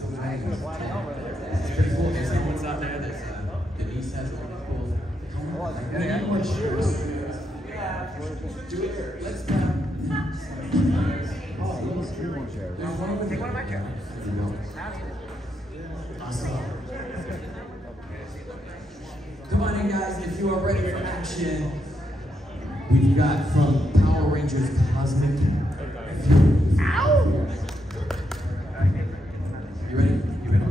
for joining us. It's pretty cool. There's helmets out there. There's Denise has a really cool helmet. And then you want shoes. Do it. Let's there's one over there. One of my chairs. There you go. Awesome. Come on in, guys, if you are ready for action. We've got from Power Rangers Cosmic. Ow! You ready? You ready?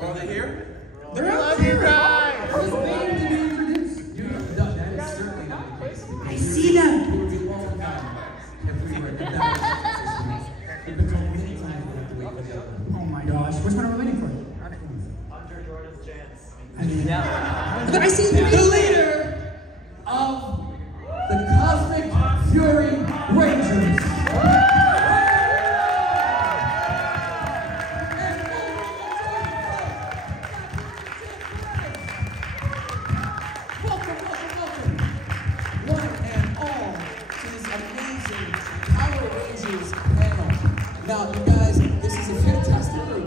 Are they here? They're out here, guys! That is certainly not the case. I see them! It would be a long time if we were at that position. We've been told many times we have to wait for the other one. Oh my gosh, which one are we waiting for? Hunter Jordan's chance. Yeah. I see The leader of the Cosmic Fury Rangers. Now, you guys, this is a fantastic group.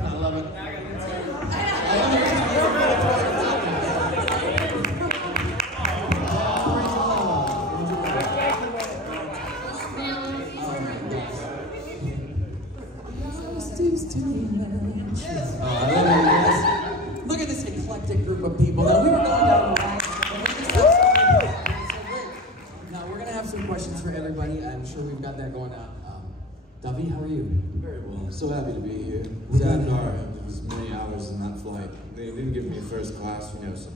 I love it. Look at this eclectic group of people. Now, we were going down the line. Now, we're going to have some questions for everybody. I'm sure we've got that going on. Dovey, how are you? Very well. I'm so happy to be here. Sad car. There was many hours in that flight. They didn't give me first class, you know, so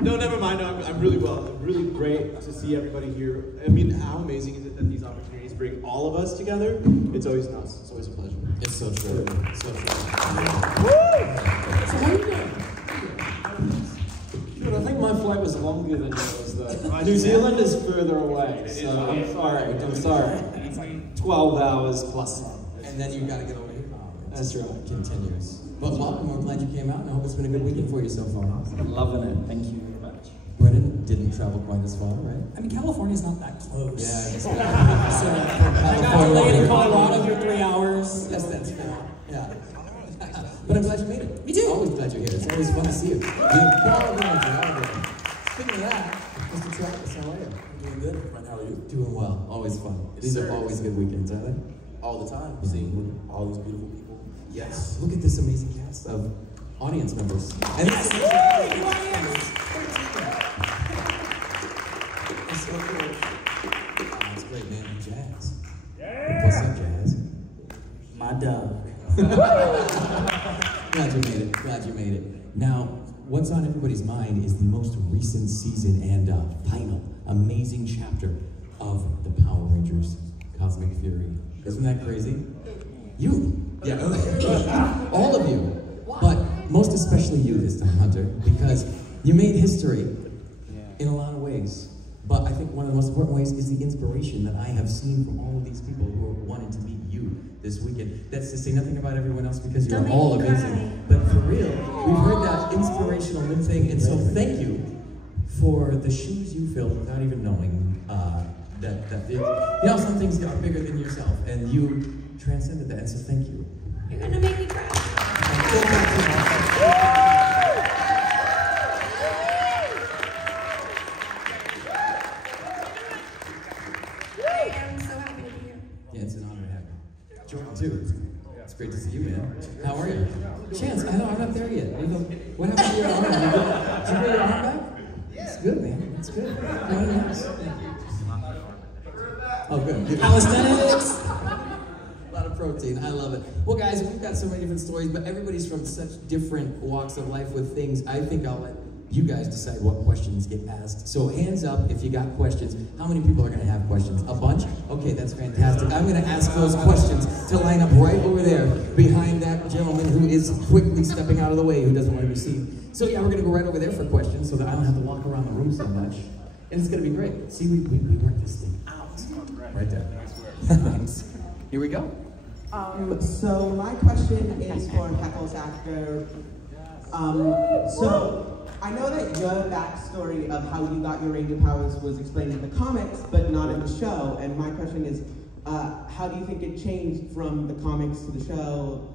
No, never mind. No, I'm really well. Really great to see everybody here. I mean, how amazing is it that these opportunities bring all of us together? It's always nice. It's always a pleasure. It's so true. So true. So how are you doing? Dude, I think my flight was longer than yours, though. New Zealand is further away, so I'm sorry. I'm sorry. It's like 12 hours plus some. And then you've got to get over here. That's right. Continues. But welcome. We're glad you came out, and I hope it's been a good weekend for you so far. I'm loving it. Thank you very much. Brennan didn't travel quite as far, right? I mean, California's not that close. Yeah, it's So, I got delayed in Colorado for 3 hours. Yes, that's fair. Yeah. But I'm glad you made it. Me too. Always glad you're here. It's always fun to see you. Speaking of that, Mr. Travis, how are you? Doing good, friend. How are you? Doing well. Always fun. Yes, These sir. are always good weekends, aren't they? All the time. Seeing all these beautiful people. Yes. Look at this amazing cast of audience members. And Yes! this is so cool. That's great, man. Jazz. What's up, Jazz? My dog. Glad you made it. Glad you made it. Now, what's on everybody's mind is the most recent season and final amazing chapter of the Power Rangers Cosmic Fury. Isn't that crazy? You. Yeah. All of you. But most especially you this time, Hunter, because you made history in a lot of ways. But I think one of the most important ways is the inspiration that I have seen from all of these people who are wanting to meet you this weekend. That's to say nothing about everyone else because you're all amazing. But for real, we've heard that inspirational thing, and so thank you for the shoes you filled without even knowing you know, some things are bigger than yourself, and you transcended that, and so thank you. You're gonna make me cry. I am so happy to be here. Yeah, it's an honor to have you. Jordan, too. It's great to see you, man. How are you? Chance, I know, I'm not there yet. What happened to your arm? Did you get your arm back? It's good, man. It's good. Very nice. Thank you. Oh, good. Calisthenics. A lot of protein. I love it. Well, guys, we've got so many different stories, but everybody's from such different walks of life with things. I think I'll let you guys decide what questions get asked. So hands up if you got questions. How many people are going to have questions? A bunch? Okay, that's fantastic. I'm going to ask those questions to line up right over there behind that gentleman who is quickly stepping out of the way, who doesn't want to be seen. So yeah, we're going to go right over there for questions so that I don't have to walk around the room so much. And it's going to be great. See, we worked this thing out. Right there. Thanks. Here we go. So my question is for Heckle's actor. So I know that your backstory of how you got your Ranger powers was explained in the comics, but not in the show. And my question is, how do you think it changed from the comics to the show?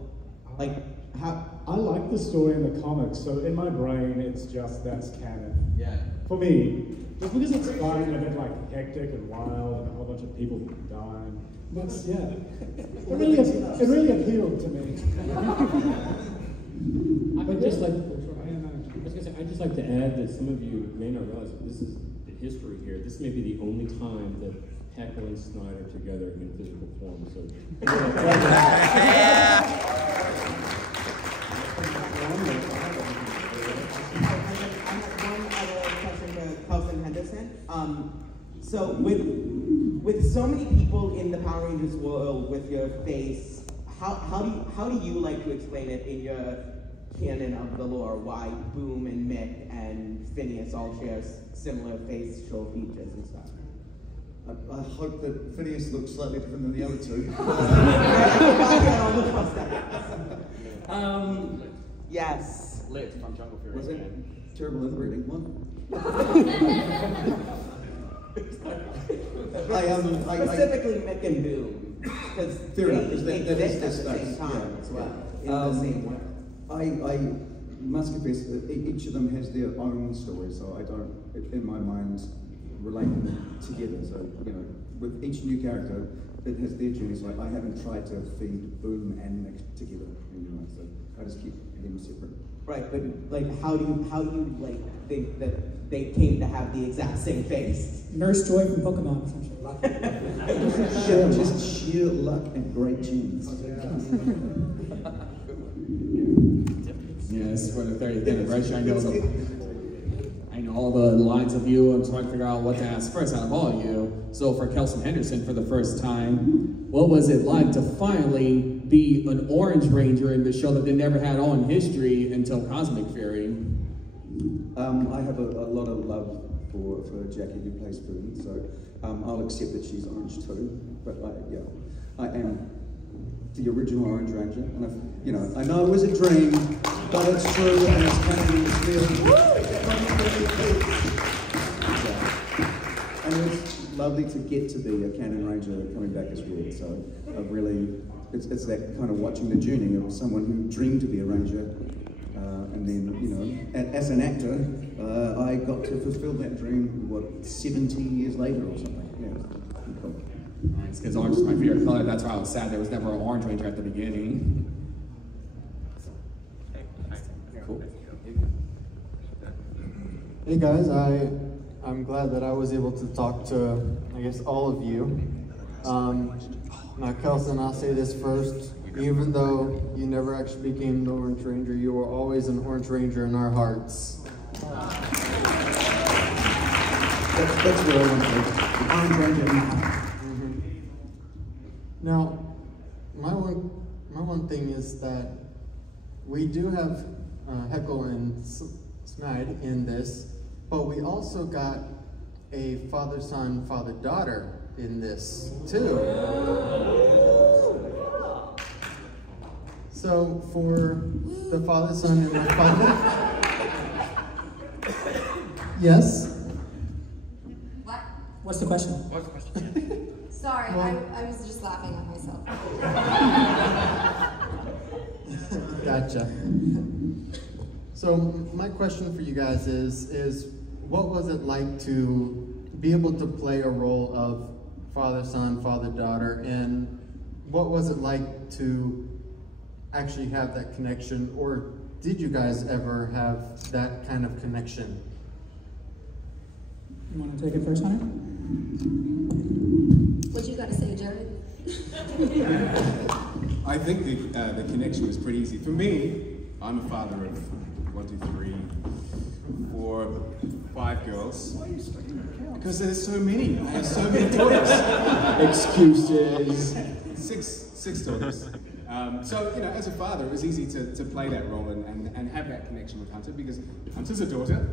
Like, how? I like the story in the comics, so in my brain, it's just that's canon. Yeah. For me, just because it's fun and a bit like hectic and wild and a whole bunch of people dying. That's, yeah. It really appealed to me. I'd just like to add that some of you may not realize that this is the history here. This may be the only time that Heckle and Snyder are together in physical form. So. So with so many people in the Power Rangers world with your face, how do you like to explain it in your canon of the lore? Why Boom and Mick and Phineas all share similar facial features and stuff? I hope that Phineas looks slightly different than the other two. Yes. Lit from Jungle Fury. Was it terrible inbreeding one? Specifically Mick and Boom, because they exist at the same time as well, in the same way. I must confess that each of them has their own story, so I don't, in my mind, relate them together. So, you know, with each new character, it has their journey. So I haven't tried to feed Boom and Mick together anyway, so I just keep them separate. Right, but like, how do you like think that they came to have the exact same face? Nurse Joy from Pokemon, essentially. Just sheer luck and great genes. Yes, for the 30th anniversary, I know all the lines of you. I'm trying to figure out what to ask first out of all of you. So for Kelson Henderson, for the first time, what was it like to finally be an Orange Ranger in the show that they never had on history until Cosmic Fury? I have a lot of love for Jackie, who plays Boom, so I'll accept that she's orange too. But I am the original Orange Ranger, and I know it was a dream, but it's true, and it's coming to real. And it's lovely to get to be a Canon Ranger coming back as well. So it's that kind of watching the journey of someone who dreamed to be a Ranger, and then as an actor, I got to fulfill that dream. 17 years later or something? Yeah, cool. It's because orange is my favorite color. That's why I was sad there was never an Orange Ranger at the beginning. Cool. Hey guys, I'm glad that I was able to talk to, I guess, all of you. Now, Kelson, I'll say this first. Even though you never actually became the Orange Ranger, you were always an Orange Ranger in our hearts. That's what I want to say. Orange Ranger in my heart. Now, my one thing is that we do have Heckle and Snide in this, but we also got a father-son, father-daughter in this too. So for the father-son and my father, yes. What? What's the question? What's the question? Sorry, I was just laughing at myself. Gotcha. So my question for you guys is what was it like to be able to play a role of father-son, father-daughter, and what was it like to actually have that connection, or did you guys ever have that kind of connection? You want to take it first, Hunter? What you got to say, Jared? I think the connection was pretty easy. For me, I'm a father of 1, 2, 3, 4 5 girls. Because there's so many. I have so many daughters. Excuses. Six daughters. So, you know, as a father, it was easy to play that role and have that connection with Hunter because Hunter's a daughter.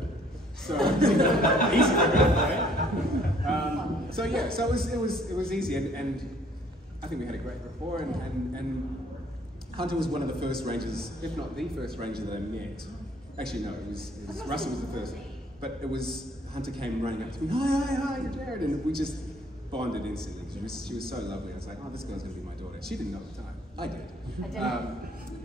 So, you know, easy for her, right? So yeah, so it was easy, and I think we had a great rapport, and Hunter was one of the first Rangers, if not the first Ranger that I met. Actually, no, it was Russell was the first, but it was Hunter came running up to me, hi, you're Jared, and we just bonded instantly. She was so lovely. I was like, oh, this girl's gonna be my daughter. She didn't know at the time. I did.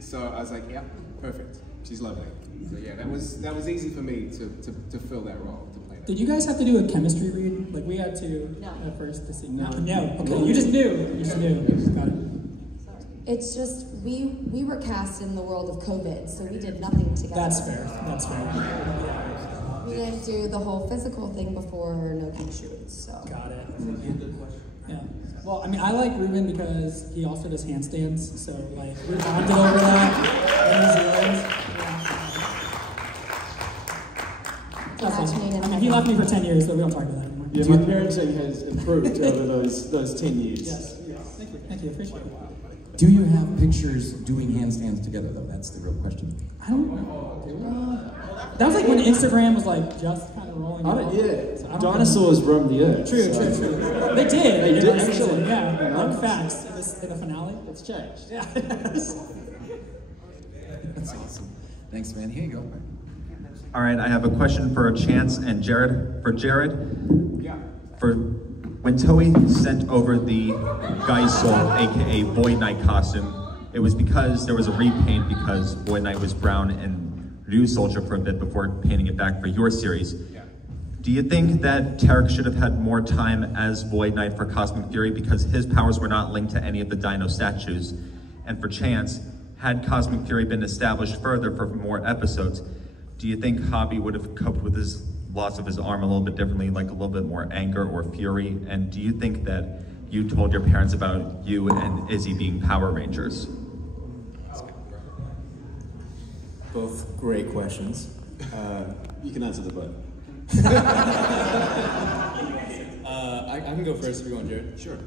So I was like, yeah, perfect. She's lovely. So yeah, that was easy for me to fill that role, to play that. Did you guys have to do a chemistry read? Like we had to at first to see. No. Okay, you just knew. You just knew. You just got it. It's just we were cast in the world of COVID, so we did nothing together. That's fair. That's fair. We didn't do the whole physical thing before no chem shoots, so. Got it. Yeah. Well, I mean, I like Ruben because he also does handstands, so like we bonded over that in New Zealand. I mean, he left me for 10 years, but we don't talk about that anymore. Yeah, my parenting has improved over those 10 years. Yes. Thank you. Appreciate it. Do you have pictures doing handstands together, though? That's the real question. I don't know. That was like when Instagram was like just kind of rolling out. Yeah, so dinosaurs roamed the earth. True. They did. They did, actually. Yeah, like facts. In the finale, it's changed. Yeah. That's awesome. Thanks, man. Here you go. All right, I have a question for Chance and Jared. For Jared, when Toei sent over the Geisel, aka Void Knight costume, it was because there was a repaint because Void Knight was brown and Ryu Soldier for a bit before painting it back for your series. Do you think that Tarek should have had more time as Void Knight for Cosmic Fury because his powers were not linked to any of the Dino statues? And for Chance, had Cosmic Fury been established further for more episodes, do you think Hobby would have coped with his loss of his arm a little bit differently, like a little bit more anger or fury? And do you think that you told your parents about you and Izzy being Power Rangers? Both great questions. You can answer the both. I can go first if you want, Jared. Sure.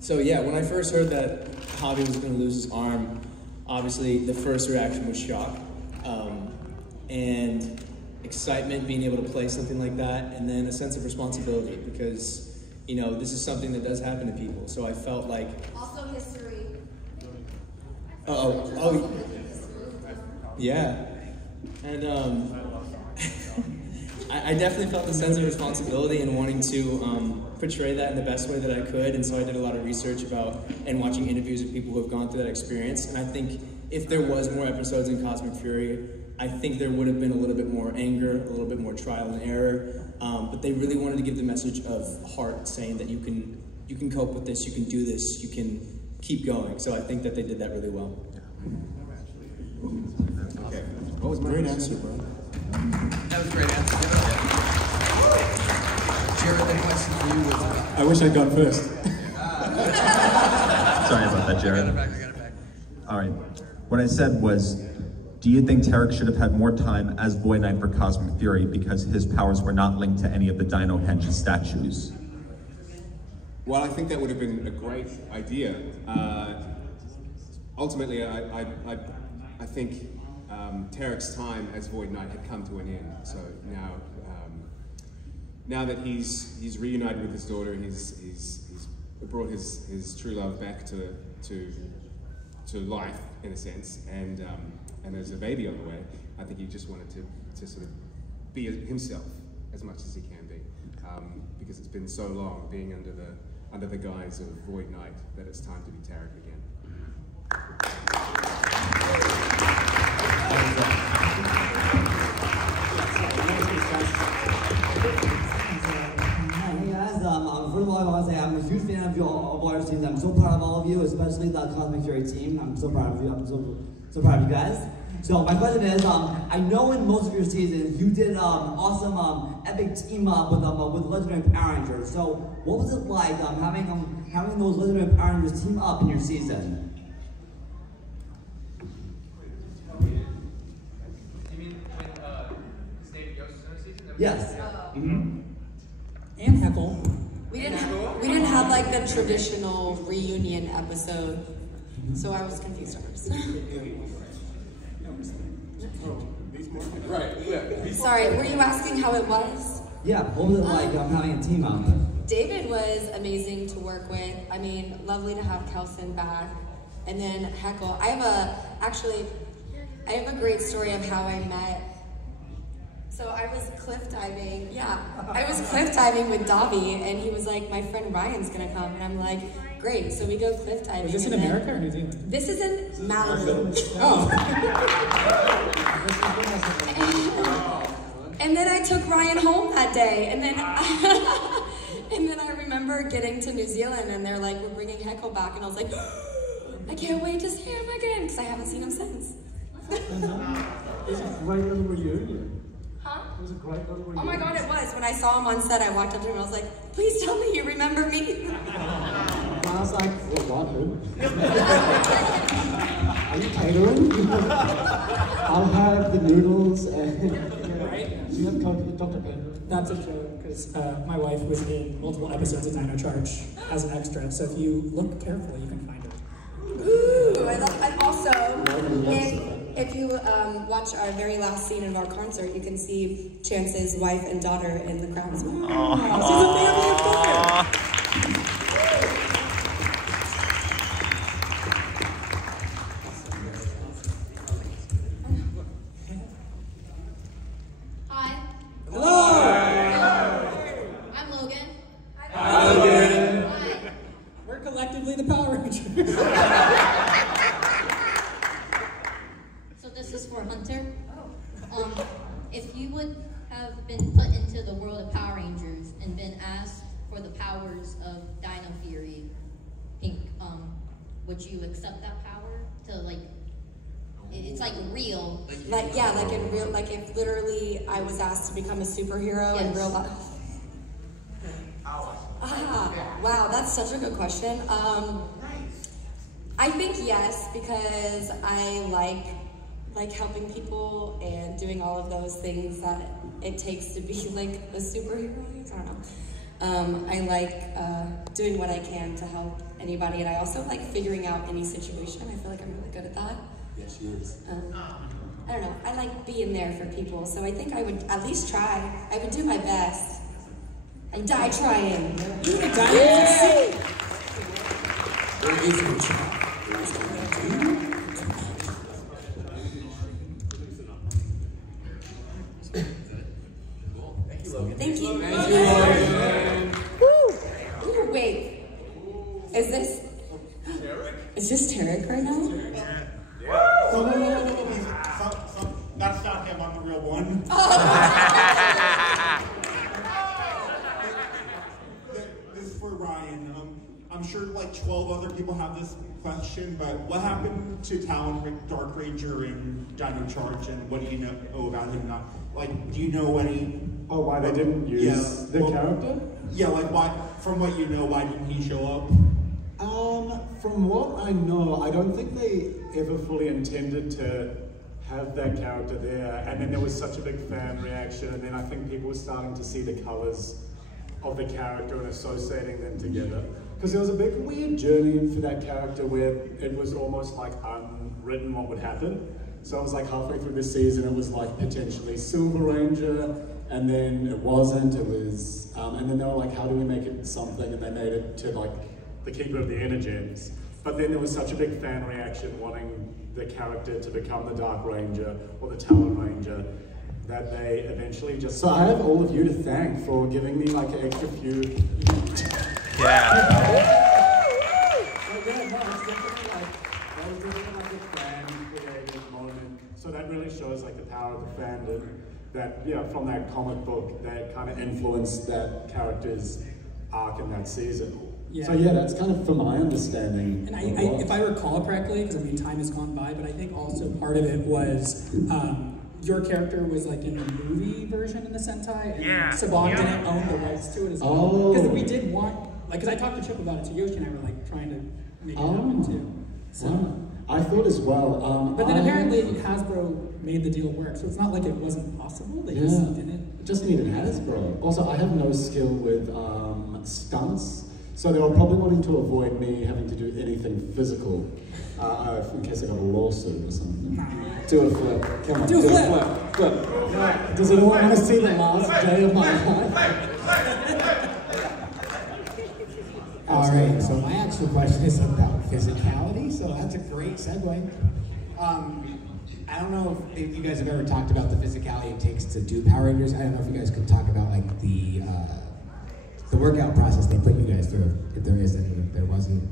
So yeah, when I first heard that Hobby was going to lose his arm, obviously the first reaction was shock. And excitement, being able to play something like that, and then a sense of responsibility because, you know, this is something that does happen to people. So I felt like... Also history. Oh, yeah. And I definitely felt the sense of responsibility and wanting to portray that in the best way that I could, and so I did a lot of research about and watching interviews with people who have gone through that experience, and I think if there was more episodes in Cosmic Fury, I think there would have been a little bit more anger, a little bit more trial and error, but they really wanted to give the message of heart, saying that you can cope with this, you can do this, you can keep going. So I think that they did that really well. Okay. What was my great answer, bro? That was a great answer. Jared, the question for you was... I wish I'd gone first. Sorry about that, Jared. I got it back. All right. What I said was, do you think Tarek should have had more time as Void Knight for Cosmic Fury because his powers were not linked to any of the Dino Henge statues? Well, I think that would have been a great idea. Ultimately, I think Tarek's time as Void Knight had come to an end. So now that he's reunited with his daughter, he's brought his true love back to life in a sense, and there's a baby on the way. I think he just wanted to sort of be himself as much as he can be, because it's been so long being under the guise of Void Knight that it's time to be Tarek again. Hey guys, first of all I want to say I'm a huge fan of all your teams. I'm so proud of all of you, especially the Cosmic Fury team. I'm so proud of you. I'm so proud of you guys. So my question is, I know in most of your seasons you did awesome epic team up with legendary Power Rangers. So what was it like having those legendary Power Rangers team up in your season? You mean when David Yost Yes. And Heckle. We didn't have like the traditional reunion episode, so I was confused at first. Right, yeah. Sorry, were you asking how it was? Yeah, what was it like having a team up? David was amazing to work with. I mean, lovely to have Kelson back. And then Heckle. I have a great story of how I met. So I was cliff diving. Yeah, I was cliff diving with Dobby, and he was like, my friend Ryan's gonna come. And I'm like, great. So we go cliff diving. Is this in America or New Zealand? This is in Malibu. Oh. And then I took Ryan home that day, and then and then I remember getting to New Zealand, and they're like, we're bringing Heckle back, and I was like, I can't wait to see him again, because I haven't seen him since. It was a great little reunion. Huh? It was a great little reunion. Oh my God, it was. When I saw him on set, I walked up to him, and I was like, please tell me you remember me. And I was like, what, who? Are you catering? I'll have the noodles and... Right? Do you have Dr. Pepper? That's a joke, because my wife was in multiple episodes of Dino Charge as an extra, so if you look carefully, you can find her. Ooh, I love, and also, if you watch our very last scene of our concert, you can see Chance's wife and daughter in the crowd as well. She's a family of four. Hi. Hello! I'm Logan. Hi, Logan. Hi. We're collectively the Power Rangers. So this is for Hunter. If you would have been put into the world of Power Rangers and been asked for the powers of Dino Fury, Pink, would you accept that power to like? It's like real. Like yeah, like in real, like if literally I was asked to become a superhero in real life. Wow, that's such a good question. I think yes, because I like helping people and doing all of those things that it takes to be like a superhero. I don't know. I like doing what I can to help anybody, and I also like figuring out any situation. I feel like I'm really good at that. Yeah, she is. I don't know. I like being there for people, so I think I would at least try. I would do my best. I die trying. There is no try. There is only Thank you. Ooh, wait. Is this Tarek right now? That's not him, I'm the real one. This is for Ryan. I'm sure like 12 other people have this question, but what happened to Talon Dark Ranger in Dino Charge, and what do you know about him? Not like, do you know any? Oh, why they didn't use the character? Yeah, like why? From what you know, why didn't he show up? From what I know, I don't think they ever fully intended to have that character there, and then there was such a big fan reaction, and then I think people were starting to see the colors of the character and associating them together. Because there was a big weird journey for that character where it was almost like unwritten what would happen. So it was like halfway through the season, it was like potentially Silver Ranger, and then it wasn't, it was, and then they were like, how do we make it something? And they made it to like the Keeper of the Energems. But then there was such a big fan reaction wanting the character to become the Dark Ranger or the Talon Ranger that they eventually just... So I have all of you to thank for giving me like an extra few... Yeah. So yeah, no, it's definitely like, that was definitely like a fan creative moment. So that really shows like the power of the fandom that, yeah, from that comic book that kind of influenced that character's arc in that season. Yeah. So yeah, that's kind of from my understanding. And if I recall correctly, because I mean time has gone by, but I think also part of it was your character was like in the movie version in the Sentai, and Saban didn't own the rights to it as well. Because we did want, like, because I talked to Chip about it, so Yoshi and I were like trying to make it happen too. So, I thought as well. But then apparently Hasbro made the deal work, so it's not like it wasn't possible. They just didn't. Just needed Hasbro. Also, I have no skill with stunts, so they were probably wanting to avoid me having to do anything physical in case I got a lawsuit or something. Do a flip. Come on, do a flip. Flip. Does anyone want to see the last day of my life? All right, so my actual question is about physicality, so that's a great segue. I don't know if you guys have ever talked about the physicality it takes to do Power Rangers. I don't know if you guys could talk about like the workout process they put you guys through, if there is any, if there wasn't.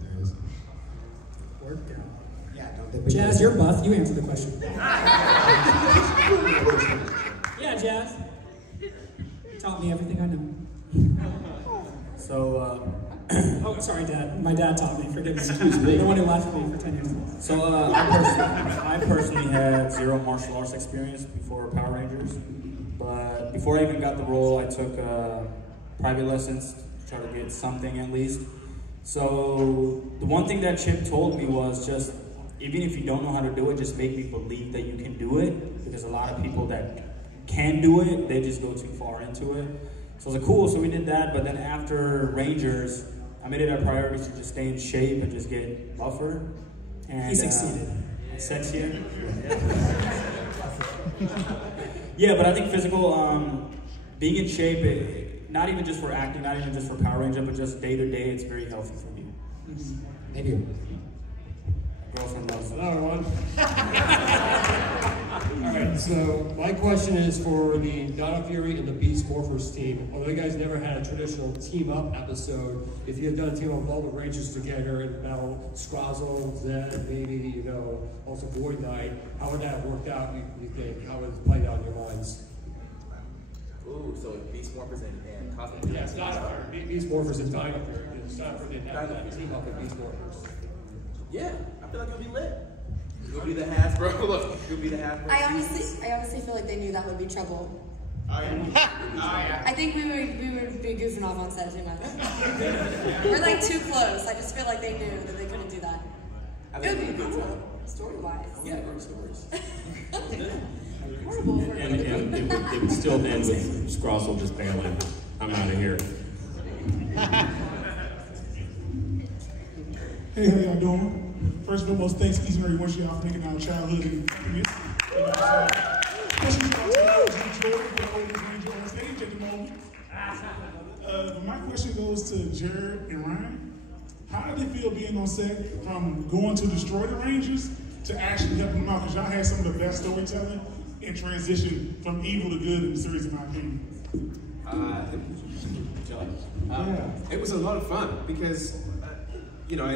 Workout. Yeah, don't they put Jazz, you're buff. You answer the question. Yeah, Jazz. Taught me everything I know. So, oh, sorry, Dad. My dad taught me. Forgive me. Excuse me. The one who left me for 10 years. So, I personally had zero martial arts experience before Power Rangers, but before I even got the role, I took private lessons to try to get something at least. So, the one thing that Chip told me was just, even if you don't know how to do it, just make me believe that you can do it, because a lot of people that can do it, they just go too far into it. So I was like, cool, so we did that, but then after Rangers, I made it a priority to just stay in shape and just get buffer. And, he succeeded. Sexier. Yeah, but I think physical, being in shape, not even just for acting, not even just for Power Ranger, but just day to day, it's very healthy for me. Thank you. Girlfriend loves it. Hello, everyone. Alright, so my question is for the Dino Fury and the Beast Morphers team. Although you guys never had a traditional team-up episode, if you had done a team-up of all the Rangers together and battle Scrozzle, Zed, maybe, you know, also Void Knight, how would that have worked out, you think? How would it play out in your minds? Ooh, so Beast Morphers and Cosmic. Yeah, it's not Beast Morphers and Dino Fury. It's not for the team-up with Beast Morphers. Yeah, I feel like it'll be lit. You'll be the Hasbro. Look, you'll be the Hasbro. I honestly feel like they knew that would be trouble. Oh yeah. I think we would be goofing off on set too much. We're like too close. I just feel like they knew that they couldn't do that. It would be cool, story-wise. Yeah, great stories. Horrible. And it would still end with Scrozzle just bailing. I'm out of here. Hey, how y'all doing? First and foremost, thanks each and every one of y'all for making our childhood and happiness. Especially shout out to Jordan for the oldest Ranger on stage at the moment. But my question goes to Jared and Ryan. How did it feel being on set from going to destroy the Rangers to actually helping them out? Because y'all had some of the best storytelling and transition from evil to good in the series, in my opinion. It was a lot of fun because, you know,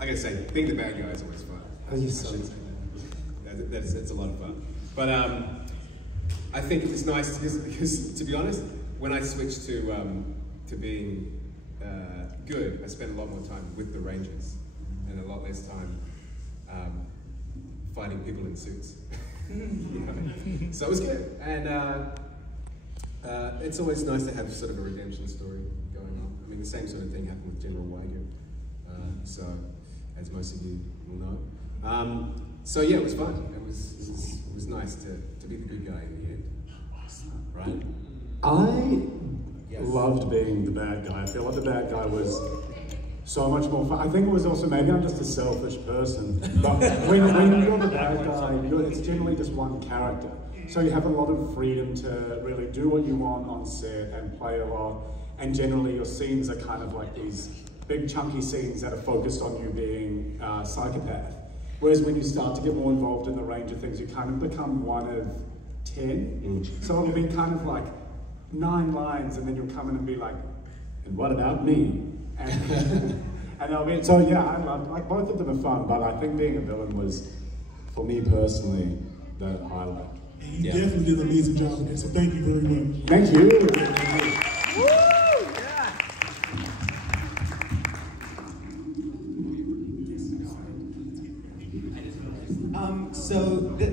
like I say, being the bad guy is always fun. It's a lot of fun. But I think it was nice because, to be honest, when I switched to being good, I spent a lot more time with the Rangers and a lot less time fighting people in suits. You know? So it was good, and it's always nice to have sort of a redemption story going on. I mean, the same sort of thing happened with General Weiger. So, as most of you will know. So yeah, it was fun. It was nice to be the good guy in the end. Right? I loved being the bad guy. I feel like the bad guy was so much more fun. I think it was also, maybe I'm just a selfish person, but when you're the bad guy, it's generally just one character. So you have a lot of freedom to really do what you want on set and play a lot. And generally your scenes are kind of like these big chunky scenes that are focused on you being a psychopath. Whereas when you start to get more involved in the range of things, you kind of become one of 10. So it'll be kind of like 9 lines, and then you'll come in and be like, and what about me? And I'll be, so yeah, I loved, like both of them are fun, but I think being a villain was, for me personally, the highlight. And you definitely did an amazing job with it, so thank you very much. Thank you.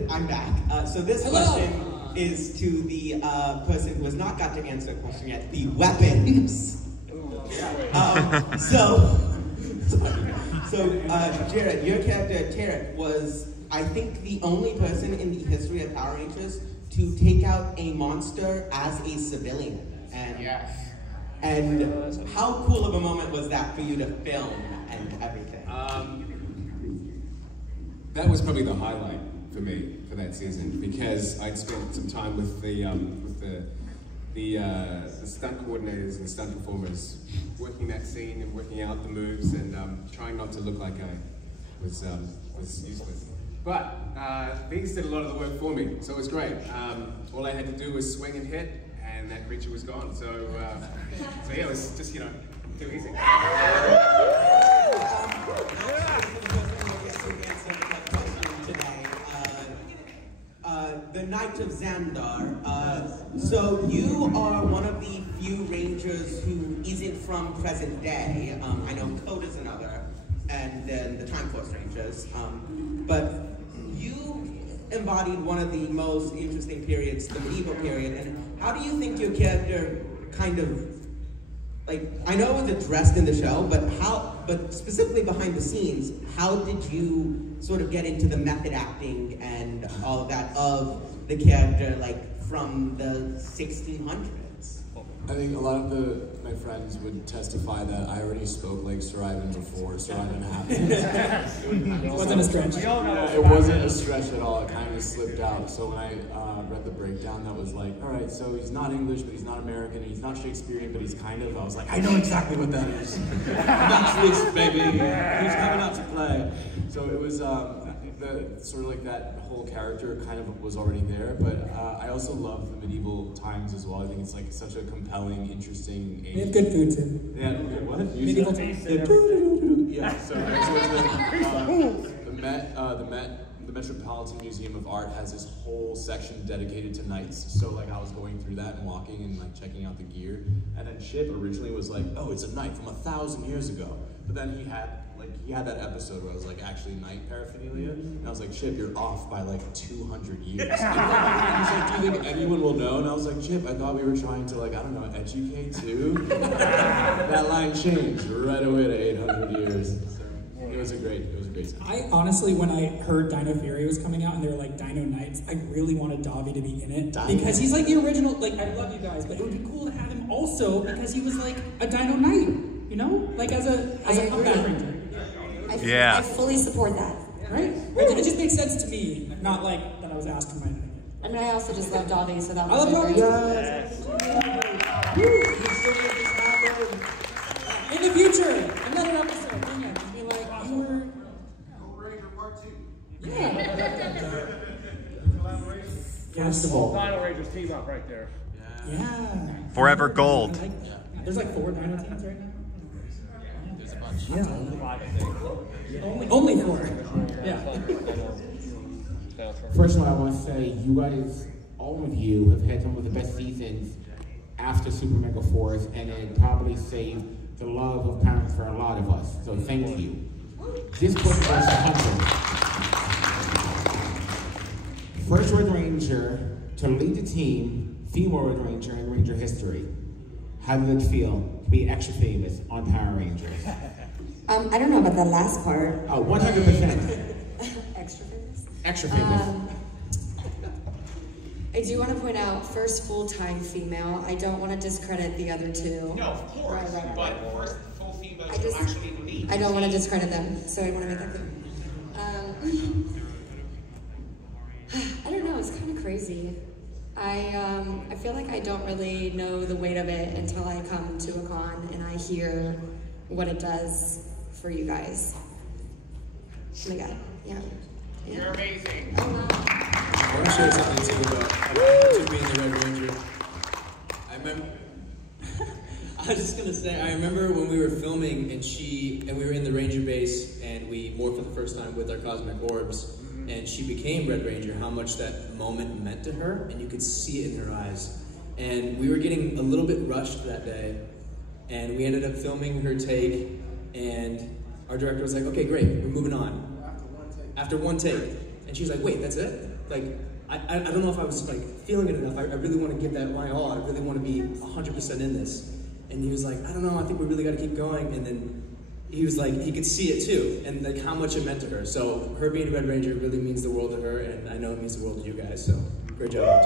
I'm back. So this question is to the person who has not got to answer the question yet, the weapons. So, Jared, your character, Tarek, was, I think, the only person in the history of Power Rangers to take out a monster as a civilian. And, and how cool of a moment was that for you to film and everything? That was probably the highlight for me for that season, because I'd spent some time with the stunt coordinators and stunt performers, working that scene and working out the moves and trying not to look like I was useless. But these did a lot of the work for me, so it was great. All I had to do was swing and hit, and that creature was gone. So, so yeah, it was just, you know, too easy. The Knight of Xandar. So you are one of the few Rangers who isn't from present day. I know Coda's another, and then the Time Force Rangers. But you embodied one of the most interesting periods, the medieval period. And how do you think your character kind of, like, I know it was addressed in the show, but specifically behind the scenes, how did you sort of get into the method acting and all of that of the character, like, from the 1600s? I think a lot of my friends would testify that I already spoke like Sir Ivan before Sir Ivan happened. It wasn't a stretch. It wasn't a stretch at all. It kind of slipped out. So when I read the breakdown, that was like, all right, so he's not English, but he's not American, and he's not Shakespearean, but he's kind of. I was like, I know exactly what that is. Matrix, baby. Who's coming out to play? So it was sort of like that whole character kind of was already there, but I also love the medieval times as well. I think it's like such a compelling, interesting age. We have good food too. Yeah, what? Medieval times. Yeah, so the Metropolitan Museum of Art has this whole section dedicated to knights. So like I was going through that and walking and like checking out the gear, and then Chip originally was like, oh, it's a knight from 1,000 years ago, but then he had that episode where I was like, actually knight paraphernalia, and I was like, Chip, you're off by like 200 years. He's like, do you think anyone will know? And I was like, Chip, I thought we were trying to, like, I don't know, educate too. That line changed right away to 800 years. So it was a great time. I honestly, when I heard Dino Fury was coming out and they were like Dino Knights, I really wanted Davi to be in it because he's like the original. Like, I love you guys, but it would be cool to have him also because he was like a Dino Knight, you know, like as a comeback ranger. I fully support that. Right? It just makes sense to me, not like that I was asking my name. I mean, I also just love Davi, so that I love was Davi. In the future, another episode. Bring it. Be like, you were. Ranger Part 2. Yeah. First of all, Dino Rangers team up right there. Yeah. Forever gold. There's like 4 Dino teams right now. There's a bunch. Only 4. Yeah. First of all, I want to say you guys, all of you, have had some of the best seasons after Super Mega Force, and it probably saved the love of parents for a lot of us. So thank you. This book is Hunter. First Red Ranger to lead the team, female Red Ranger in Ranger history. How did it feel to be extra famous on Power Rangers? I don't know about the last part. Oh, 100%. Extra famous? Extra famous. I do want to point out, first full-time female. I don't want to discredit the other 2. No, of course. Right. But first full females who actually lead. I don't want to discredit them, so I want to make that clear. I don't know, it's kind of crazy. I feel like I don't really know the weight of it until I come to a con and I hear what it does for you guys. Oh my god, yeah. You're amazing. I want to share something too about being the Red Ranger. I remember. I was just gonna say, I remember when we were filming and we were in the Ranger base and we morphed for the first time with our cosmic orbs, and she became Red Ranger, how much that moment meant to her, and you could see it in her eyes. And we were getting a little bit rushed that day, and we ended up filming her take, and our director was like, okay, great, we're moving on. After one take. And she's like, wait, that's it? Like, I don't know if I was like feeling it enough. I really want to give that my all. I really want to be 100% in this. And he was like, I don't know, I think we really got to keep going. And then he was like, he could see it too, and like how much it meant to her. So her being a Red Ranger really means the world to her, and I know it means the world to you guys, so great job.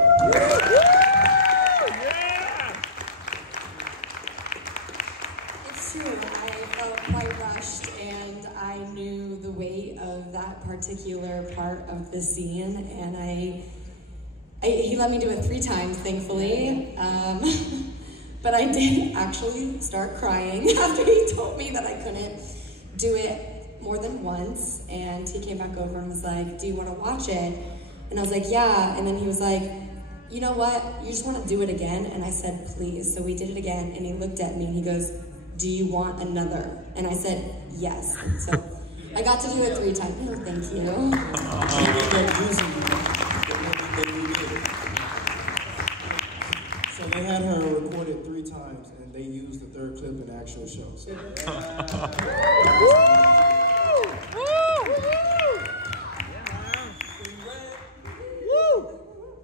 It's true, I felt quite rushed, and I knew the weight of that particular part of the scene, and he let me do it 3 times, thankfully. But I did actually start crying after he told me that I couldn't do it more than once. And he came back over and was like, do you want to watch it? And I was like, yeah. And then he was like, you know what? You just want to do it again? And I said, please. So we did it again. And he looked at me and he goes, do you want another? And I said, yes. So I got to do it 3 times. Oh, thank you. So they had her recorded 3 times, and they used the 3rd clip in the actual show. So.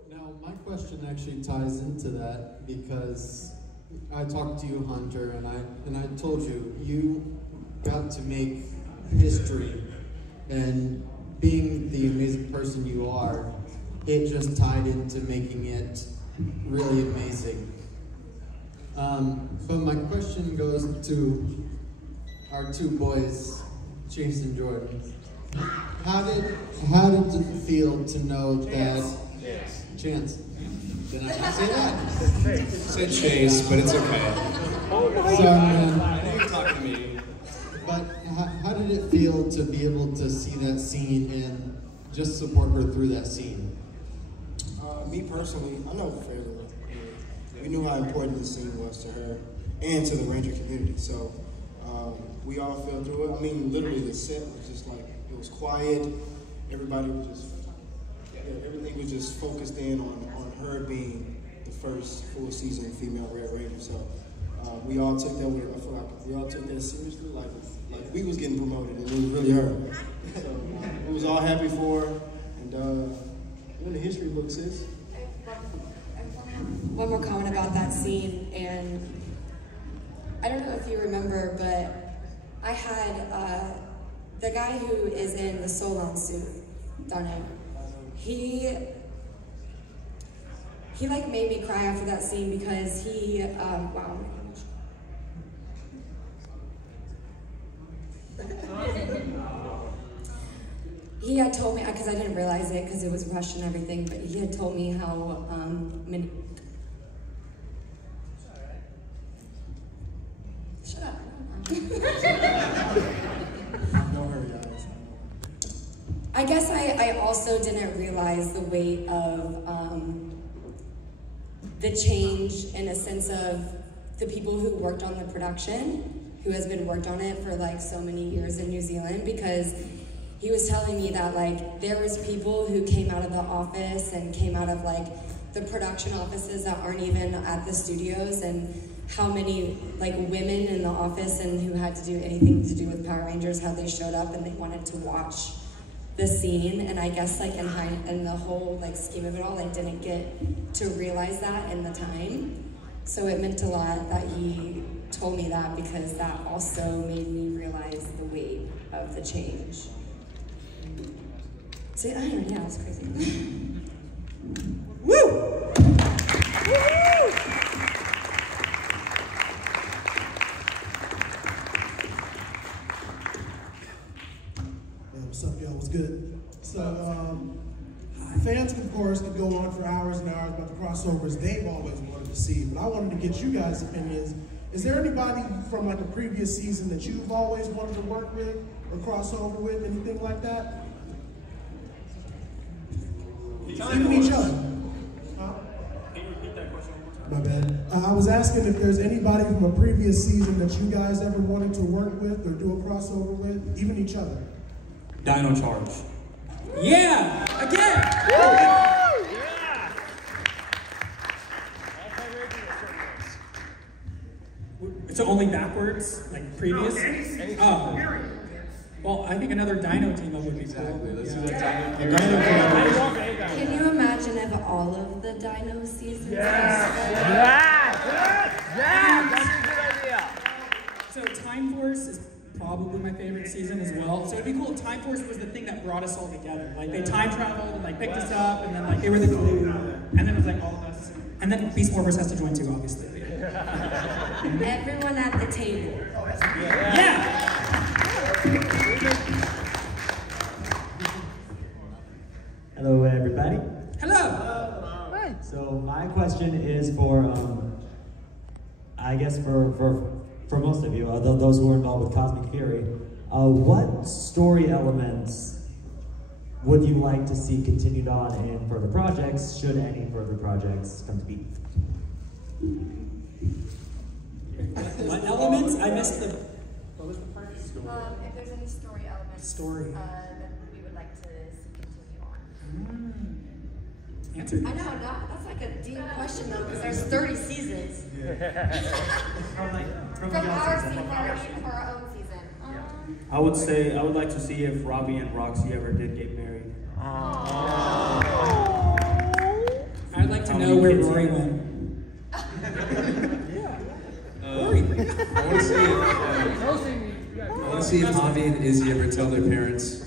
Now, my question actually ties into that because I talked to you, Hunter, and I told you you got to make history, and being the amazing person you are, it just tied into making it really amazing. But my question goes to our 2 boys, Chase and Jordan. How did it feel to know that Chance? Did I not say that? Said Chase, but it's okay. Sorry, man. You're talking to me. But how did it feel to be able to see that scene and just support her through that scene? Me personally, I know fairly well. We knew how important this scene was to her and to the Ranger community. So we all fell through it. I mean, literally the set was just like, it was quiet. Everybody was just, everything was just focused in on her being the first full season female Red Ranger. So we all took that with, I feel like we all took that seriously, like we was getting promoted and it was really her. So we was all happy for her, and when the history books is. One more comment about that scene, and I don't know if you remember, but I had the guy who is in the Solon suit, Dino. He like made me cry after that scene because he, wow. He had told me, because I didn't realize it because it was rushed and everything, but he had told me how many... Shut up. I guess I also didn't realize the weight of the change in a sense of the people who worked on the production, who has been worked on it for like so many years in New Zealand, because he was telling me that like there was people who came out of the office and came out of like the production offices that aren't even at the studios, and how many like women in the office and who had to do anything to do with Power Rangers, how they showed up and they wanted to watch the scene. And I guess like in the whole like scheme of it all, I didn't get to realize that in the time. So it meant a lot that he told me that, because that also made me realize the weight of the change. So, I don't know, yeah, it's crazy. Woo! Woo! What's up, y'all? What's good? So, fans, of course, could go on for hours and hours about the crossovers they've always wanted to see, but I wanted to get you guys' opinions. Is there anybody from like a previous season that you've always wanted to work with or cross over with, anything like that? Even each other. Huh? Can you repeat that question one more My bad. I was asking if there's anybody from a previous season that you guys ever wanted to work with or do a crossover with, even each other. Dino Charge. Yeah! Again! Woo! Yeah! It's only backwards, like previous? Oh. Well, I think another Dino team up would be cool. Let's do that Dino team. Can you imagine if all of the Dino seasons? So Time Force is probably Time Force was the thing that brought us all together. Like they time traveled and like picked us up, and then like they were the glue, and then it was like all of us. And then Beast Morphers has to join too, obviously. Everyone at the table. Yeah. Hello, everybody. Hello. Hi. So my question is for, I guess for most of you, those who are involved with Cosmic Fury, what story elements would you like to see continued on in further projects, should any further projects come to be? What elements? I missed the... If there's any story elements that we would like to see continue on. Answer. I know, that's like a deep question though, because there's 30 seasons. From our season, for our own season. I would say, I would like to see if Robbie and Roxy ever did get married. I'd like to know where Rory went. I want to see if Javi and Izzy ever tell their parents.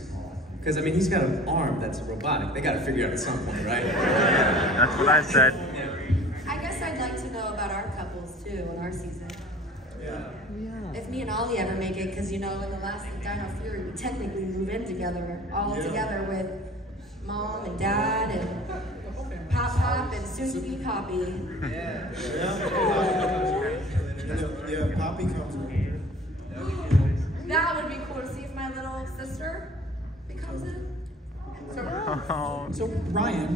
Because, I mean, he's got an arm that's robotic. They got to figure it out at some point, right? That's what I said. I guess I'd like to know about our couples too in our season. Yeah. If me and Ollie ever make it, because you know, in the last Dino Fury, we technically move in together, all together with Mom and Dad and Pop and soon to be Poppy. Yeah, Poppy comes over. That would be cool to see if my little sister becomes it. So Ryan,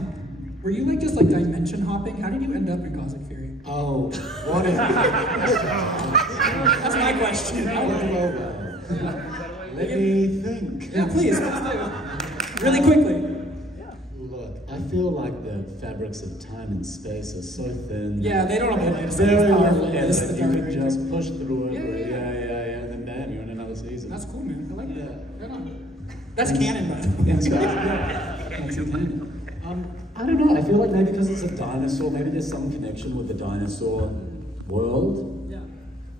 were you like just like dimension hopping? How did you end up in Cosmic Fury? Oh, what is That's my question. Let me think. Yeah, please. Really quickly. Look, I feel like the fabrics of time and space are so thin. Yeah, they don't have the very powerful little as the you Dark can Ranger. just push through it. Yeah. And then bam, you're in another season. That's cool, man. I like that. Right on. That's canon, man. That's canon. I don't know. I feel like maybe because it's a dinosaur, maybe there's some connection with the dinosaur world. Yeah.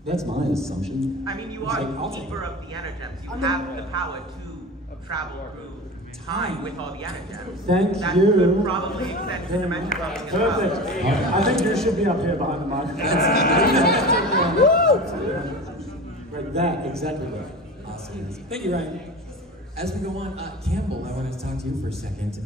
That's my assumption. I mean, you are the keeper of the energems. You have the power to travel through time with all the energems. Thank that you. Could probably extend the dimension hopping as well. Perfect. I think you should be up here behind the microphone. Right, that, exactly right. Awesome. Thank you, Ryan. As we go on, Campbell, I want to talk to you for a second.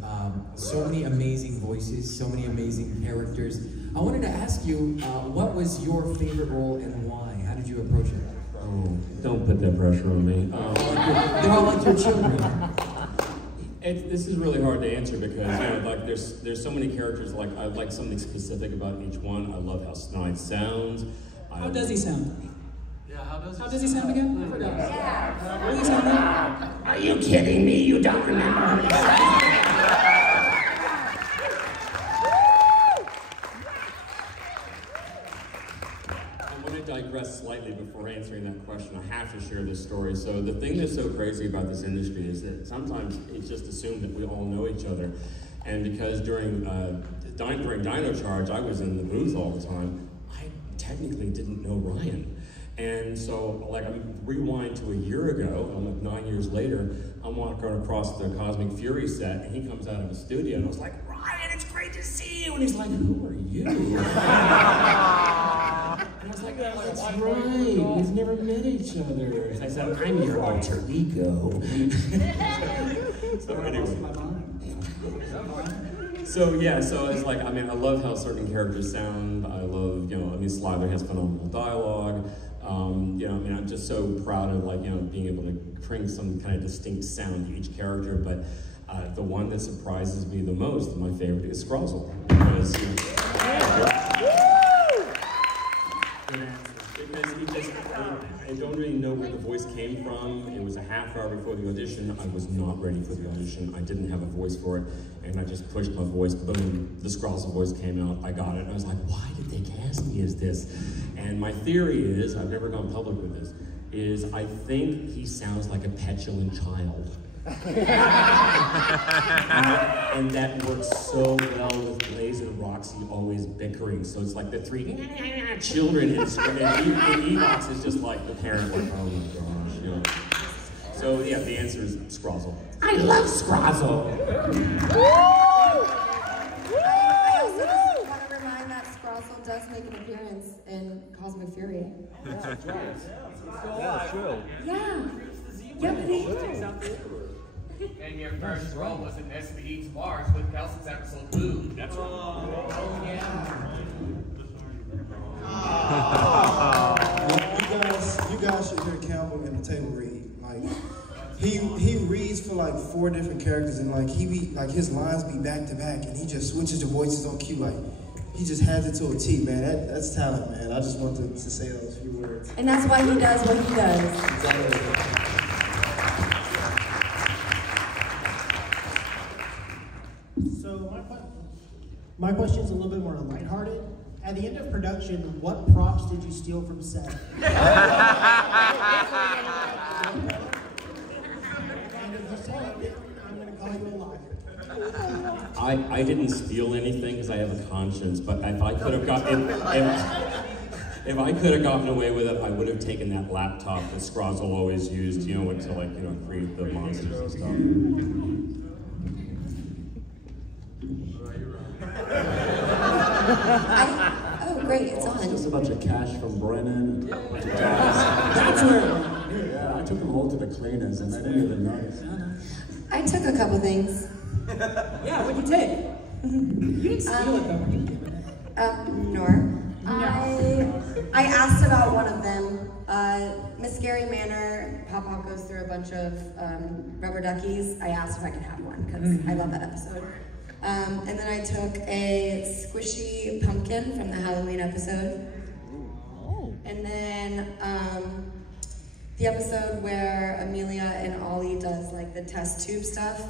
So many amazing voices, so many amazing characters. I wanted to ask you, what was your favorite role and why? How did you approach it? Oh, don't put that pressure on me. They're all like your children. This is really hard to answer because, you know, like there's so many characters. Like I like something specific about each one. I love how Snide sounds. How does he sound? Yeah, how does he sound again? I forgot. Yeah. How does he sound again? Are you kidding me? You don't remember? I want to digress slightly before answering that question. I have to share this story. So the thing that's so crazy about this industry is that sometimes it's just assumed that we all know each other. And because during Dino Charge, I was in the booth all the time, I technically didn't know Ryan. And so, like, I'm rewind to a year ago, I'm like 9 years later, I'm walking across the Cosmic Fury set, and he comes out of the studio, and I was like, Ryan, it's great to see you! And he's like, who are you? And I was like, that's right, we've never met each other. And I said, I'm your alter ego. So anyway. So yeah, so it's like, I mean, I love how certain characters sound. I love, you know, I mean, Slider has phenomenal dialogue. You know, I mean, I'm just so proud of, like, you know, being able to bring some kind of distinct sound to each character. But the one that surprises me the most, my favorite, is Scrozzle. Because, you because he just, I don't really know where the voice came from. It was a half hour before the audition. I was not ready for the audition. I didn't have a voice for it. And I just pushed my voice, boom, the Scrozzle voice came out. I got it. And I was like, why did they cast me as this? And my theory is, I've never gone public with this, is I think he sounds like a petulant child. and that works so well with Blaze and Roxy always bickering. So it's like the three children and Evox is just like the parent, like, oh my gosh, you know. So yeah, the answer is Scrozzle. I love Scrozzle. I also just want to remind that Scrozzle does make an appearance in Cosmic Fury. Yeah, true. Yeah. Yeah, but he... And your first role was in Nesby Eats Mars with Kelsey's episode Boo. That's right. Oh, yeah. You guys should hear Campbell in the table read. Like, he reads for like 4 different characters, and like his lines be back to back, and he just switches the voices on cue. Like, he just has it to a T, man. That's talent, man. I just wanted to say those few words. And that's why he does what he does. Exactly. So my question's a little bit more lighthearted. At the end of production, what props did you steal from set? And if you say it, I'm going to call you a liar. I didn't steal anything because I have a conscience, but if I could have gotten if I could have gotten away with it, I would have taken that laptop that Scrozzle always used, you know, to like, you know, create the monsters and stuff. Oh, great, it's on. It's just a bunch of cash from Brennan. That's where. Yeah, I took them all to the cleaners and they didn't even notice. I took a couple things. Yeah, what'd you take? You didn't steal it though. Nor. I asked about one of them. Miss Scary Manor, Pop goes through a bunch of rubber duckies. I asked if I could have one because I love that episode. And then I took a squishy pumpkin from the Halloween episode. And then the episode where Amelia and Ollie does like the test tube stuff.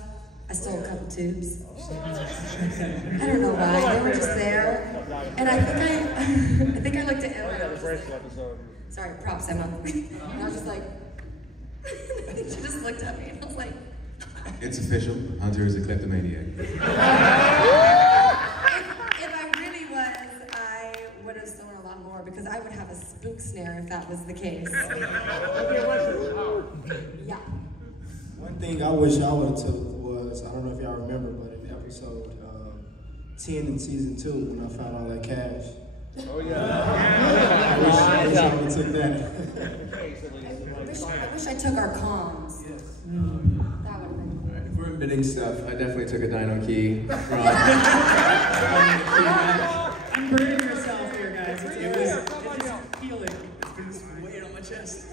I stole a couple tubes. I don't know why, they were just there. And I think I looked at Emma. Sorry, props, Emma. And I was just like, she just looked at me and I was like, It's official. Hunter is a kleptomaniac. if I really was, I would have stolen a lot more because I would have a spook snare if that was the case. Yeah. One thing I wish I would have took was, I don't know if y'all remember, but in episode 10 in season 2, when I found all that cash. Oh yeah. I wish I would have took that. I wish I took our comms. Yes. That would have been If we're admitting stuff, I definitely took a Dino key from... I'm burning yourself here, guys. It's healing. It's been this weight on my chest.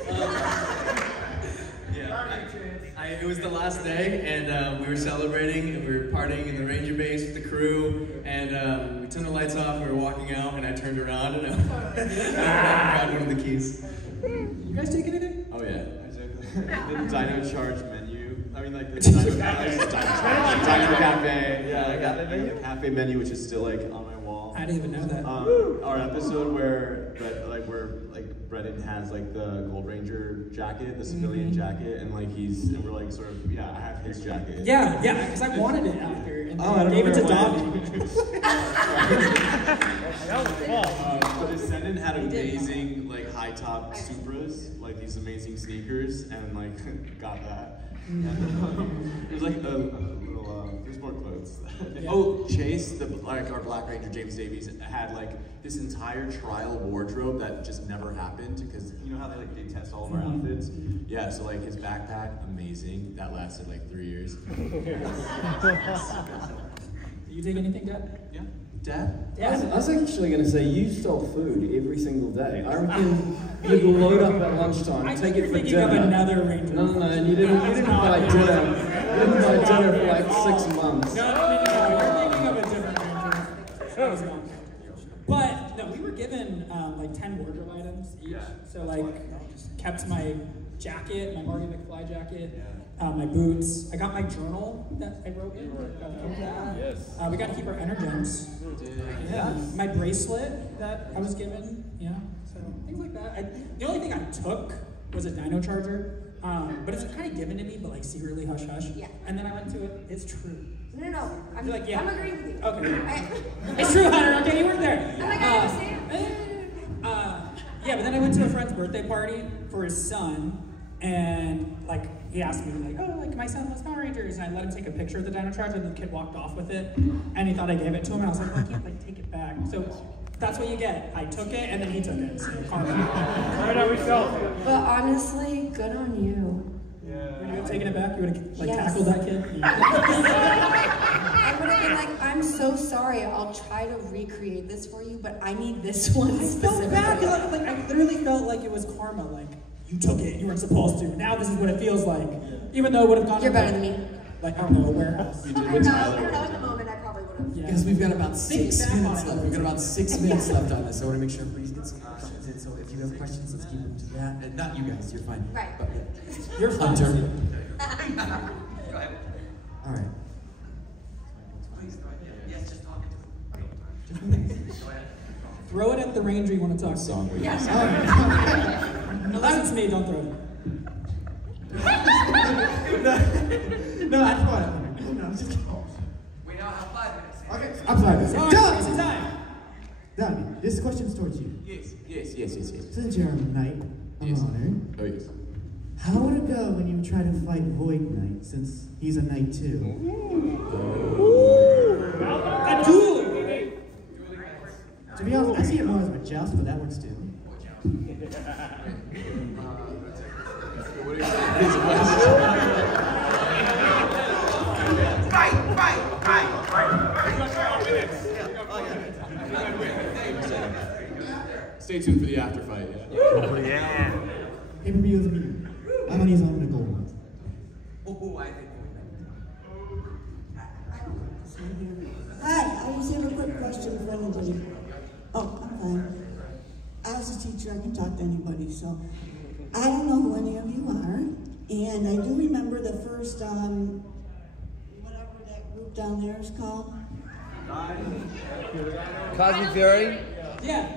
It was the last day, and we were celebrating, and we were partying in the Ranger base with the crew, and we turned the lights off, and we were walking out, and I turned around, and I grabbed one of the keys. You guys take anything? Oh yeah. The Dino Charge menu. I mean, like the Dino Cafe. Yeah, I got the cafe menu, which is still like on my wall. I didn't even know that. Our episode where Brennan has like the Gold Ranger jacket, the civilian jacket, and like and we're like sort of, I have his jacket. Yeah, because I wanted it after, and I don't gave it to know Dobby. The Descendant had amazing like high top Supras, like these amazing sneakers, and like got that. And there's like a little there's more clothes. Yeah. Oh, Chase, our Black Ranger James Davies had like this entire trial wardrobe that just never happened because you know how they test all of our outfits. Yeah, so like his backpack, amazing. That lasted like 3 years. You take anything, Dad? Yeah. Dad? Yeah. I was actually going to say, you stole food every single day. I reckon you'd load up at lunchtime, take it for dinner. Of another Ranger. No, and you didn't buy dinner. You didn't buy dinner for like 6 months. No, you're thinking of a different Ranger. But, no, we were given like 10 wardrobe items each. Yeah. So, like, kept my jacket, my Marty McFly jacket, my boots. I got my journal that I wrote in. Yes. We got to keep our energems. Yeah. My bracelet that I was given. Yeah. So things like that. The only thing I took was a Dino Charger. But it's kind of given to me, but like secretly hush hush. Yeah. And then I went to it. It's true. No. I'm You're like, yeah. I'm agreeing with you. Okay. It's true, Hunter. Okay, you weren't there. I'm like, I understand. Yeah, but then I went to a friend's birthday party for his son, and like he asked me like, oh, like my son loves Power Rangers, and I let him take a picture of the Dino Charge, and the kid walked off with it, and he thought I gave it to him, and I was like, well, I can't like take it back. So that's what you get. I took it, and then he took it. So karma. Right how we felt. But honestly, good on you. Would you have taken it back? You would have like Yes. tackled that kid? I would have been like, I'm so sorry. I'll try to recreate this for you, but I need this one I felt specifically. bad. Like I literally felt like it was karma. Like you took it, you weren't supposed to. Now this is what it feels like. Even though it would have gone. You're better than me. Like I don't know, a warehouse. I don't know, in the moment I probably would have. Because we've got about Think 6 back on minutes it. left. We've got about 6 minutes left on this, so I want to make sure everybody's getting some questions in. So if you have questions, let's keep them to that. Not you guys, you're fine. Right. But, You're fine. Hunter. Go ahead. All right. Yes, just talking to him. Go ahead. Throw it at the ranger you want to talk to. Song. Yes. Unless it's me, don't throw it. No, that's fine. No, I'm just kidding. We now have 5 minutes. Okay, I'm sorry. It's time. Donnie, this question's towards you. Yes. Since you're a knight, I'm honored. Oh, yes. How would it go when you try to fight Void Knight, since he's a knight too? A duel. To be honest, I see it more as a joust, but that works too. Stay tuned for the after fight. Yeah. Pay-per-view of the meeting. My money's on the gold ones. Oh, I think. Hi, I just have a quick question for anybody. Oh, I'm fine. As a teacher, I can talk to anybody, so I don't know who any of you are, and I do remember the first, whatever that group down there is called. Cosmic Fury? Yeah.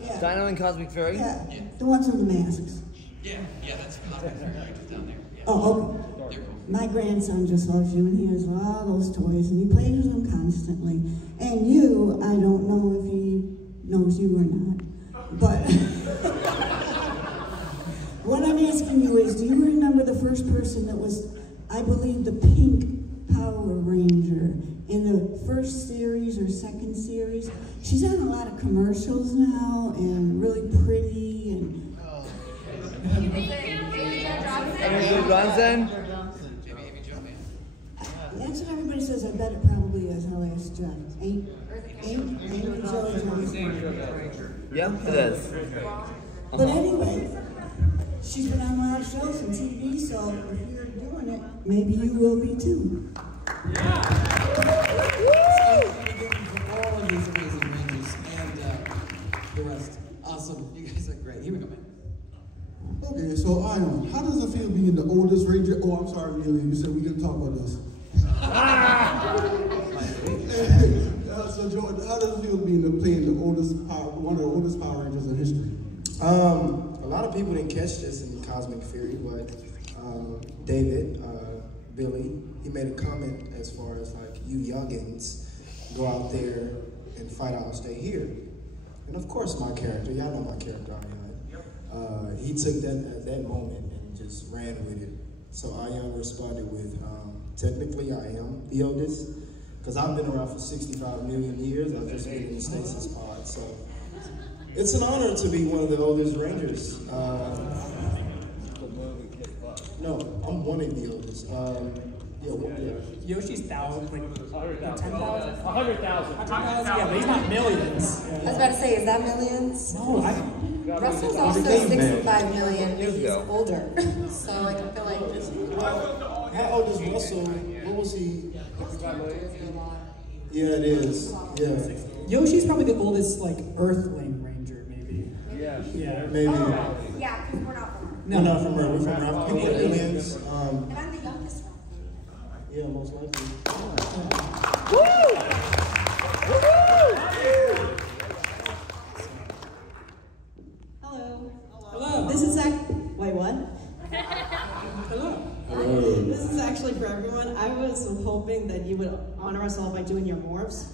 Yeah. Dino and Cosmic Fury? Yeah, the ones with the masks. Yeah, that's Cosmic Fury down there. Oh, okay. My grandson just loves you, and he has all those toys, and he plays with them constantly. And you, I don't know if he knows you or not, but what I'm asking you is, do you remember the first person that was, I believe, the pink Power Ranger in the first series or second series? She's on a lot of commercials now, and really pretty, and... Johnson? That's what everybody says. I bet it probably is her last job. Ain't Joe Johnson. Yep, it is. But anyway, she's been on a lot of shows and TV, so if you're doing it, maybe you will be too. Yeah. All of these amazing Rangers and the rest. Awesome. You guys are great. Here we go, man. Okay, so Ion, how does it feel being the oldest Ranger? Oh, I'm sorry, Amelia, you said we can talk about this. So Jordan, how does it feel being playing the one of the oldest Power Rangers in history? A lot of people didn't catch this in Cosmic Fury, but David, Billy, he made a comment as far as like, you youngins go out there and fight, I'll stay here. And of course my character, y'all know my character, he took that moment and just ran with it. So Ion responded with, technically I am the oldest, because I've been around for 65 million years. I've just been in the stasis pod. So it's an honor to be one of the oldest Rangers. No, I'm one of the oldest. Yoshi's 1,000, like 10,000? 100,000. 100,000, yeah, but he's not millions. I was about to say, is that millions? No, Russell's also 65 million, but he's older. So I feel like... How old is Russell? What was he? Yeah, it is. Yeah. Yoshi's probably the oldest, like, Earthling Ranger, maybe. Yeah. Yeah. Maybe. Oh, yeah, because we're not from No, not from Earth. We're from Earth. Aliens. And I'm the youngest one. Yeah, most likely. Hello. Hello. This is wait, what? Hello. This is actually for everyone. I was hoping that you would honor us all by doing your morphs.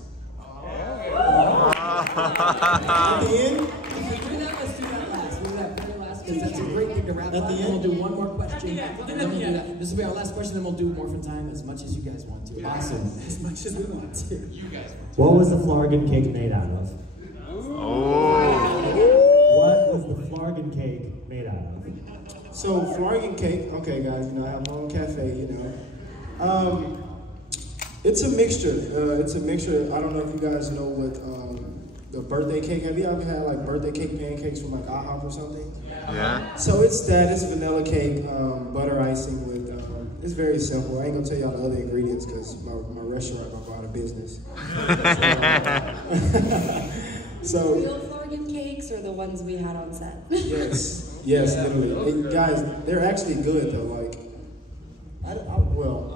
At the end? If we do that, let's do that last. We'll do that very last because that's a great thing to wrap At the and end? we'll do one more question. At the end. Then we'll do that. This will be our last question, then we'll do Morphin' Time as much as you guys want to. Awesome. As much as we want to. You guys want to. What was the Flargan cake made out of? What was the Flargan cake made out of? So Flargan cake, okay guys, I have my own cafe, it's a mixture. I don't know if you guys know what the birthday cake. Have you ever had like birthday cake pancakes from like IHOP or something? Yeah. So it's that. It's vanilla cake, butter icing with. It's very simple. I ain't gonna tell y'all the other ingredients because my restaurant might go out of business. So. Real Flargan cakes or the ones we had on set? Yes, literally. And guys, they're actually good though. Like, well.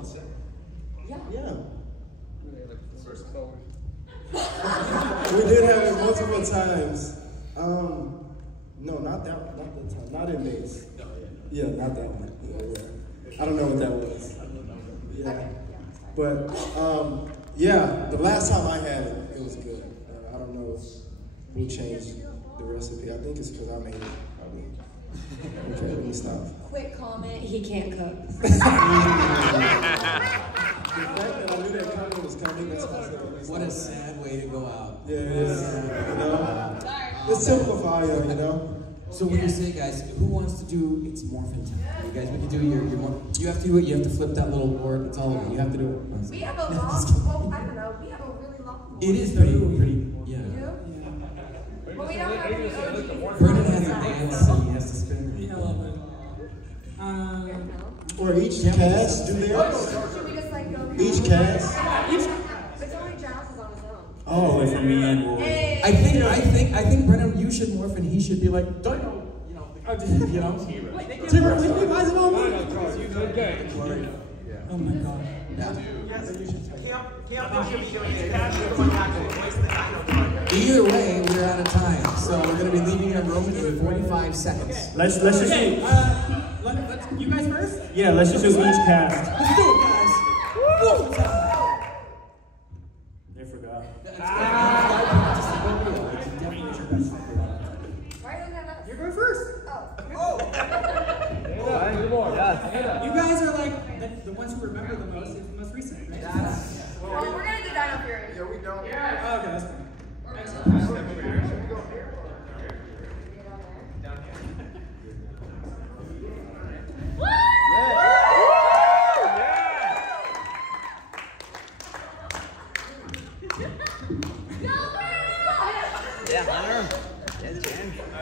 Yeah. We did have it multiple times. No, not that time. Not in Mace. Yeah, not that one. Yeah. I don't know what that was. Yeah. But yeah, the last time I had it, it was good. I don't know if we changed the recipe. I think it's because I made it. Probably. Okay, let me stop. Quick comment, he can't cook. The fact that I knew that comment was coming, that's what a sad way to go out. Yeah, it is. It's simplify, So what do you say, guys? Who wants to do it's Morphin' Time? You guys, we can do your you have to do it. You have to flip that little board. It's all over. You have to do it. We have a long, well, I don't know, we have a really long It is pretty, yeah. But we don't have any OGs. Brennan has a dance, so he has to spin. Or each cast do theirs? Should we just like go? Each cast? It's only Jazz is on his own. Oh, for me and Roy. Hey. I think Brennan, you should morph and he should be like, Dino, Timber, you guys have all moved. Oh my god. Either way, we're out of time, so we're going to be leaving our room in 45 seconds. Let's just. Okay, let's you guys first? Yeah, let's just do each cast. Let's do it, guys. They forgot. You're going first. You guys are like the ones who remember the most. It's the most recent, right? Well, we're gonna do Dino Fury. Yeah, we don't. Yeah. Okay, that's fine. Yeah, Hunter. Yeah, Jen. No,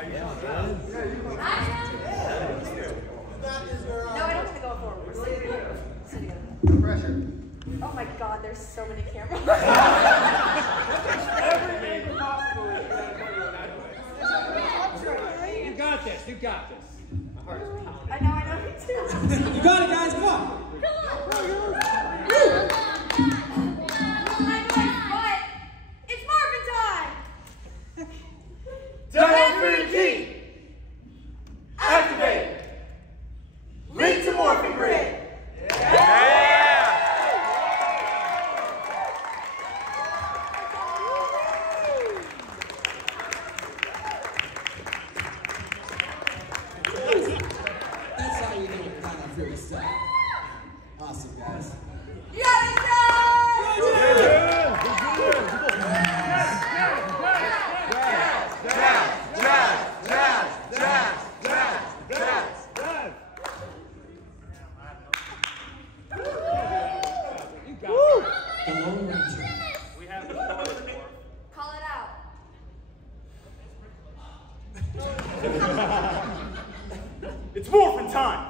I don't want to go forward. We're sitting together. Pressure. Oh my god, there's so many cameras. Everything possible. You got this. You got this. My heart is pounding. I know, me too. You got it, guys. Come on. It's Morphin' time! WFG! Activate! Link to Morphin' Grid! That's how you do it. Dino Fury stuff. Awesome, guys. You got it, guys! The Lone Ranger. We have the floor. Call it out. It's Morphin' time!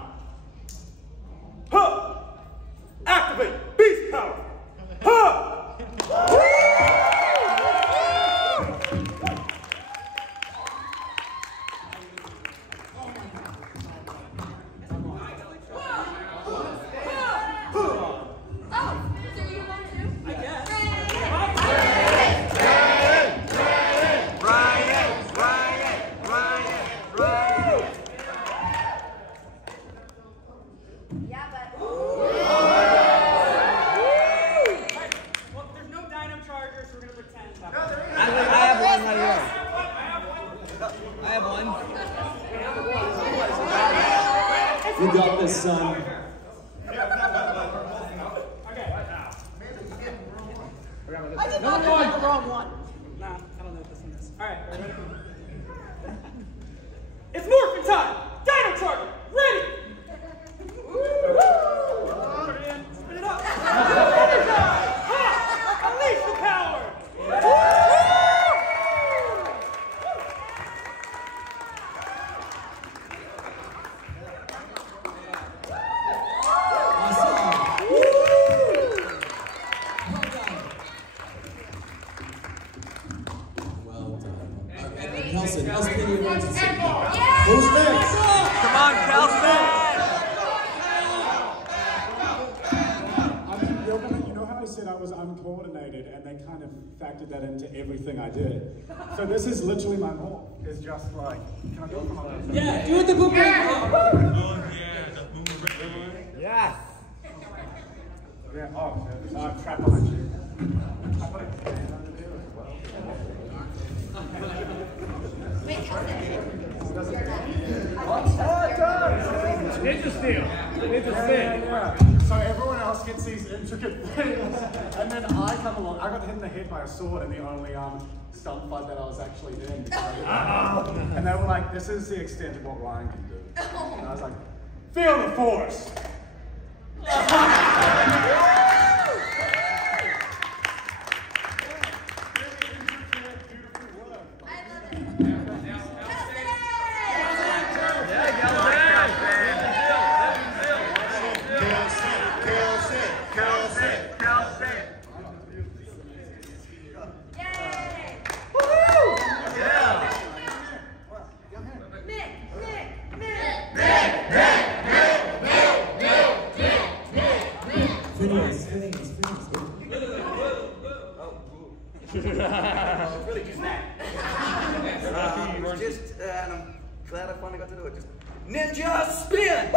Huh! Activate beast power! Huh! Oh, so you want to? I guess. You got this, son. I did not know the wrong one. Nah, I don't know what this one is. Alright, are you ready? It's morphin' time! Dino Charge! Ready! Spin it up! Energize! Ha! Unleash the power! Kelson, how's the emergency? Who's next? Come on, Kelson! You know how I said I was uncoordinated and they kind of factored that into everything I did? So this is literally my morph. It's just like, can I do it from my Yeah, do it the boomerang! Oh, yeah, the boomerang. Yeah. Yeah, oh, I'm trapped behind you. I put a can under there as well. Ninja steal. Ninja spin. Yeah. So everyone else gets these intricate things, and then I come along. I got hit in the head by a sword in the only stunt fight that I was actually in. And they were like, "This is the extent of what Ryan can do." And I was like, "Feel the force." Really just that. And I'm glad I finally got to do it. Just ninja spin!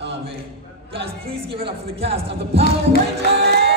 Oh man. Guys, please give it up for the cast of the Power Rangers!